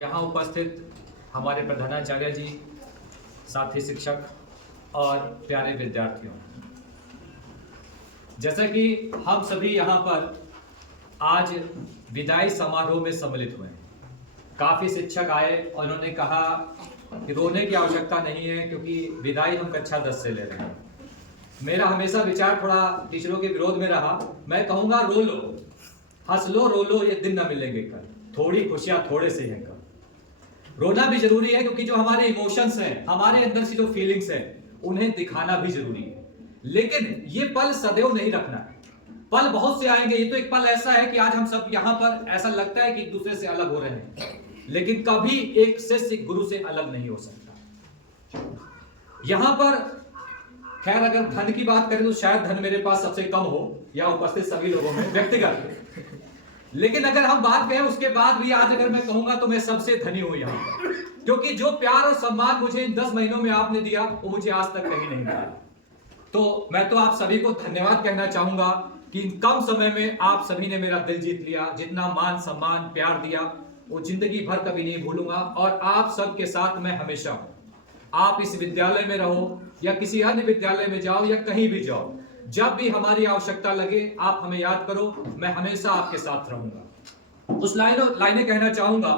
यहाँ उपस्थित हमारे प्रधानाचार्य जी, साथी शिक्षक और प्यारे विद्यार्थियों, जैसा कि हम सभी यहाँ पर आज विदाई समारोह में सम्मिलित हुए हैं। काफी शिक्षक आए और उन्होंने कहा कि रोने की आवश्यकता नहीं है क्योंकि विदाई हम कक्षा 10 से ले रहे हैं। मेरा हमेशा विचार थोड़ा टीचरों के विरोध में रहा। मैं कहूँगा रो लो, हंस लो, रो लो, ये दिन ना मिलेंगे कल। थोड़ी खुशियाँ थोड़े से हैं कल। रोना भी जरूरी है क्योंकि जो हमारे इमोशंस हैं, हमारे अंदर से जो फीलिंग्स हैं, उन्हें दिखाना भी जरूरी है। लेकिन ये पल सदैव नहीं रखना है। पल बहुत से आएंगे। ये तो एक पल ऐसा है कि आज हम सब यहाँ पर ऐसा लगता है कि एक दूसरे से अलग हो रहे हैं, लेकिन कभी एक शिष्य गुरु से अलग नहीं हो सकता। यहां पर खैर अगर धन की बात करें तो शायद धन मेरे पास सबसे कम हो या उपस्थित सभी लोगों में व्यक्तिगत, लेकिन अगर हम बात करें उसके बाद भी आज अगर मैं कहूंगा तो मैं सबसे धनी हूं यहां पर, क्योंकि जो प्यार और सम्मान मुझे इन 10 महीनों में आपने दिया वो मुझे आज तक कहीं नहीं मिला। तो मैं तो आप सभी को धन्यवाद कहना चाहूंगा कि इन कम समय में आप सभी ने मेरा दिल जीत लिया। जितना मान सम्मान प्यार दिया वो जिंदगी भर कभी नहीं भूलूंगा और आप सबके साथ मैं हमेशा हूं। आप इस विद्यालय में रहो या किसी अन्य विद्यालय में जाओ या कहीं भी जाओ, जब भी हमारी आवश्यकता लगे आप हमें याद करो, मैं हमेशा आपके साथ रहूंगा। उस लाइनें कहना चाहूंगा,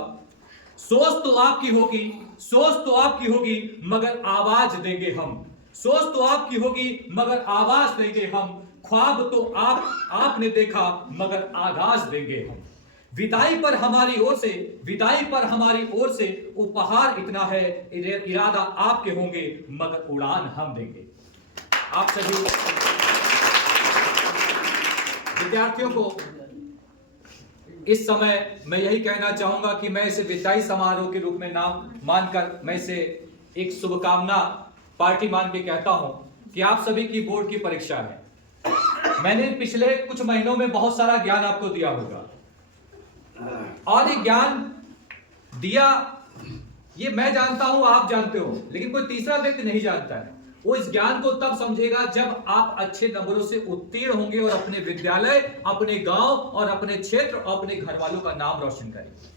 सोच तो आपकी होगी, सोच तो आपकी होगी, मगर आवाज देंगे हम। सोच तो आपकी होगी मगर आवाज देंगे हम। ख्वाब तो आपने देखा मगर आगाज देंगे हम। विदाई पर हमारी ओर से, विदाई पर हमारी ओर से उपहार इतना है, इरादा आपके होंगे मगर उड़ान हम देंगे। आप सभी विद्यार्थियों को इस समय मैं यही कहना चाहूंगा कि मैं इसे विदाई समारोह के रूप में नाम मानकर मैं इसे एक शुभकामना पार्टी मान के कहता हूं कि आप सभी की बोर्ड की परीक्षा है। मैंने पिछले कुछ महीनों में बहुत सारा ज्ञान आपको दिया होगा और ये ज्ञान दिया, ये मैं जानता हूं, आप जानते हो, लेकिन कोई तीसरा व्यक्ति नहीं जानता है। वो इस ज्ञान को तब समझेगा जब आप अच्छे नंबरों से उत्तीर्ण होंगे और अपने विद्यालय, अपने गांव और अपने क्षेत्र और अपने घर वालों का नाम रोशन करेंगे।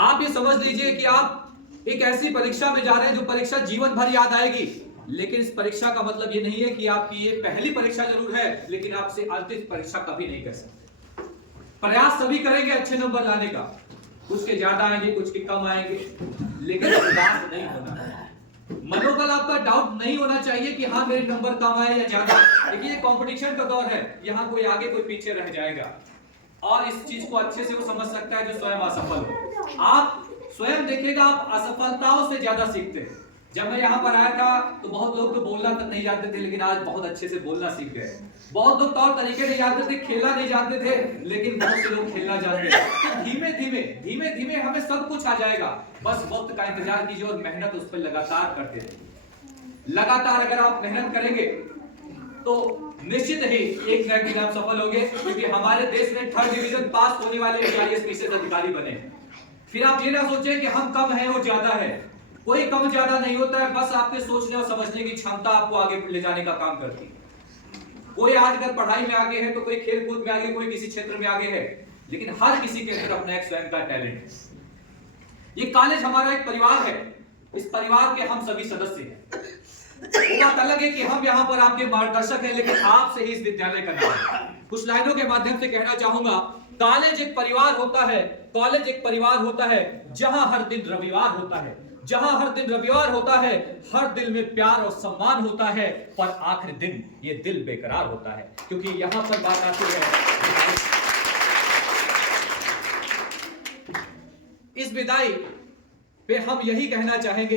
आप ये समझ लीजिए कि आप एक ऐसी परीक्षा में जा रहे हैं जो परीक्षा जीवन भर याद आएगी, लेकिन इस परीक्षा का मतलब ये नहीं है कि आपकी ये पहली परीक्षा जरूर है, लेकिन आपसे अंतिम परीक्षा कभी नहीं कर सकते। प्रयास सभी करेंगे अच्छे नंबर लाने का, कुछ के ज्यादा आएंगे, कुछ के कम आएंगे, लेकिन उदास नहीं होना है। मनोबल आपका डाउट नहीं होना चाहिए कि हाँ मेरे नंबर कम आए या ज्यादा। देखिए ये कंपटीशन का दौर है, यहाँ कोई आगे कोई पीछे रह जाएगा और इस चीज को अच्छे से वो समझ सकता है जो स्वयं असफल हो। आप स्वयं देखिएगा, आप असफलताओं से ज्यादा सीखते हैं। जब मैं यहाँ पर आया था तो बहुत लोग तो बोलना तक नहीं जानते थे, लेकिन आज बहुत अच्छे से बोलना सीख गए। बहुत लोग तौर तरीके नहीं जानते थे, खेलना नहीं जानते थे, लेकिन बहुत से लोग खेलना जानते हैं। तो धीमे धीमे हमें सब कुछ आ जाएगा। बस वक्त का इंतजार कीजिए और मेहनत उस पर लगातार करते रहिए। लगातार अगर आप मेहनत करेंगे तो निश्चित ही एक न एक दिन आप सफल होंगे, क्योंकि हमारे देश में 3rd डिवीजन पास होने वाले IAS अधिकारी बने। फिर आप ये ना सोचें कि हम कम हैं और ज्यादा है। कोई कम ज्यादा नहीं होता है, बस आपके सोचने और समझने की क्षमता आपको आगे ले जाने का काम करती है। कोई आज अगर पढ़ाई में आगे है तो कोई खेल कूद में आगे, कोई किसी क्षेत्र में आगे है, लेकिन हर किसी के अंदर अपना एक स्वयं का टैलेंट है। ये कॉलेज हमारा एक परिवार है, इस परिवार के हम सभी सदस्य हैं। वो बात अलग है कि हम यहाँ पर आपके मार्गदर्शक हैं, लेकिन आपसे ही इस विद्यालय का नाम है। कुछ लाइनों के माध्यम से कहना चाहूंगा, कॉलेज एक परिवार होता है, कॉलेज एक परिवार होता है जहां हर दिन रविवार होता है, जहां हर दिन रविवार होता है, हर दिल में प्यार और सम्मान होता है, पर आखिरी दिन ये दिल बेकरार होता है। क्योंकि यहां पर बात आती है इस विदाई पे हम यही कहना चाहेंगे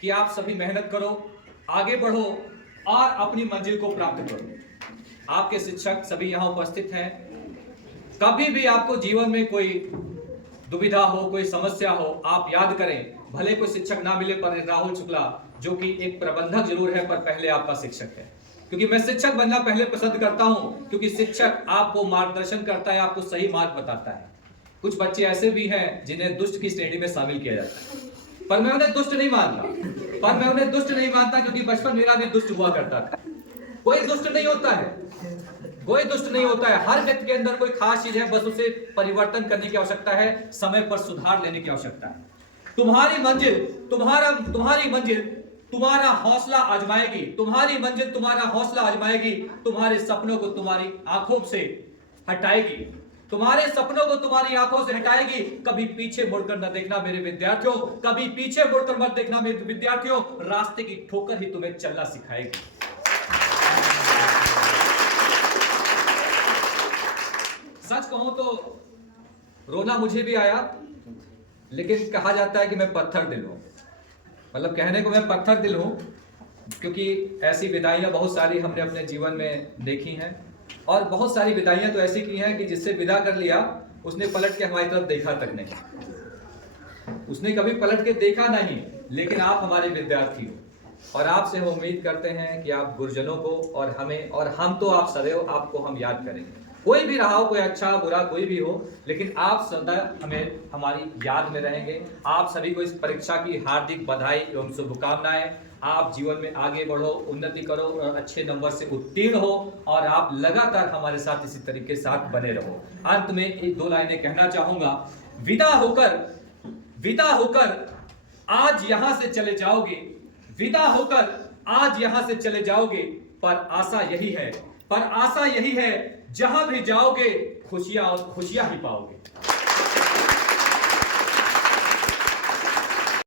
कि आप सभी मेहनत करो, आगे बढ़ो और अपनी मंजिल को प्राप्त करो। आपके शिक्षक सभी यहां उपस्थित हैं। कभी भी आपको जीवन में कोई दुविधा हो, कोई समस्या हो, आप याद करें, भले कोई शिक्षक ना मिले पर राहुल शुक्ला जो कि एक प्रबंधक जरूर है पर पहले आपका शिक्षक है। क्योंकि मैं शिक्षक बनना पहले पसंद करता हूं, क्योंकि शिक्षक आपको मार्गदर्शन करता है, आपको सही मार्ग बताता है। कुछ बच्चे ऐसे भी हैं जिन्हें दुष्ट की श्रेणी में शामिल किया जाता है, पर मैं उन्हें दुष्ट नहीं मानता, क्योंकि बचपन मेरा भी दुष्ट हुआ करता था। कोई दुष्ट नहीं होता है, कोई दुष्ट नहीं होता है। हर व्यक्ति के अंदर कोई खास चीज है, बस उसे परिवर्तन करने की आवश्यकता है, समय पर सुधार लेने की आवश्यकता है। तुम्हारी मंजिल तुम्हारा हौसला आजमाएगी, तुम्हारी मंजिल तुम्हारा हौसला आजमाएगी, तुम्हारे सपनों को तुम्हारी आंखों से हटाएगी, तुम्हारे सपनों को तुम्हारी आंखों से हटाएगी। कभी पीछे मुड़कर न देखना मेरे विद्यार्थियों, कभी पीछे मुड़कर मत देखना मेरे विद्यार्थियों, रास्ते की ठोकर ही तुम्हें चलना सिखाएगी। सच कहूं तो रोना मुझे भी आया, लेकिन कहा जाता है कि मैं पत्थर दिल हूं, मतलब कहने को मैं पत्थर दिल हूं, क्योंकि ऐसी विदाइयां बहुत सारी हमने अपने जीवन में देखी हैं, और बहुत सारी विदाइयां तो ऐसी की हैं कि जिससे विदा कर लिया उसने पलट के हमारी तरफ देखा तक नहीं, उसने कभी पलट के देखा नहीं। लेकिन आप हमारे विद्यार्थी हो और आपसे हम उम्मीद करते हैं कि आप गुरुजनों को और हमें, और हम तो आप सदैव आपको हम याद करेंगे। कोई भी रहा हो, कोई अच्छा बुरा कोई भी हो, लेकिन आप सदा हमें हमारी याद में रहेंगे। आप सभी को इस परीक्षा की हार्दिक बधाई एवं शुभकामनाएं। आप जीवन में आगे बढ़ो, उन्नति करो और अच्छे नंबर से उत्तीर्ण हो, और आप लगातार हमारे साथ इसी तरीके साथ बने रहो। अंत में एक दो लाइनें कहना चाहूंगा। विदा होकर आज यहां से चले जाओगे, विदा होकर आज यहां से चले जाओगे, पर आशा यही है, जहां भी जाओगे खुशियां ही पाओगे।